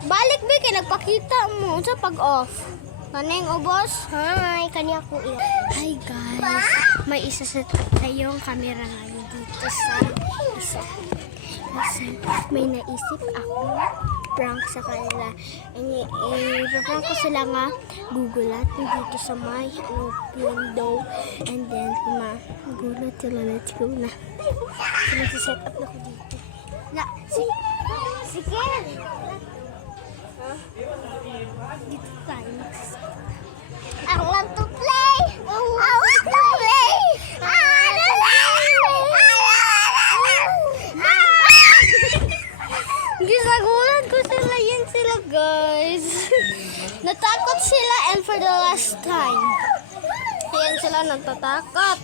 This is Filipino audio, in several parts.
Balik ba kay nagpakita mo sa pag-off. Kaneng ubos? Hi, kanya ko iyo. Hi guys, may isa-set up tayong camera ngayon dito sa isa. Kasi may naisip ako prank sa kanila. I-prank ko sila nga gugulat dito sa may window. And then gugulat sila. Let's go na. So, nag-set up na ko dito. Si Ken! Dito tayo mag-set up. I want to play. I want to play. Gisagulan ko sila, yan sila guys. Natakot sila and for the last time. Ayan sila natatakot.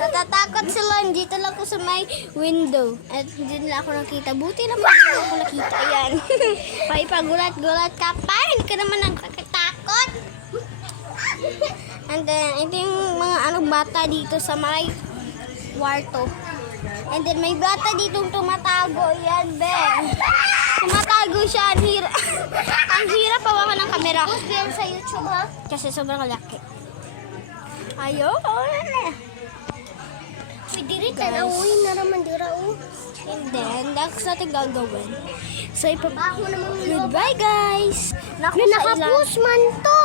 Natatakot sila, hindi lang ako sa may window. At hindi nila ako nakita. Buti naman hindi ako nakita. Ayan. Paipagulat-gulat ka pa. Hindi ka naman nakakatakot. And then, ito yung mga bata dito sa may kwarto. And then, may bata ditong tumatago. Yan, Ben. Tumatago siya. Ang hirap. Ang hirap pawakan ng kamera. Yan sa YouTube ha. Kasi sobrang laki. Ayoko na. Pwede rin tanawin na naman dira oh. And then, next natin gagawin. So, Bako naman goodbye guys. Naku, nakapus man to.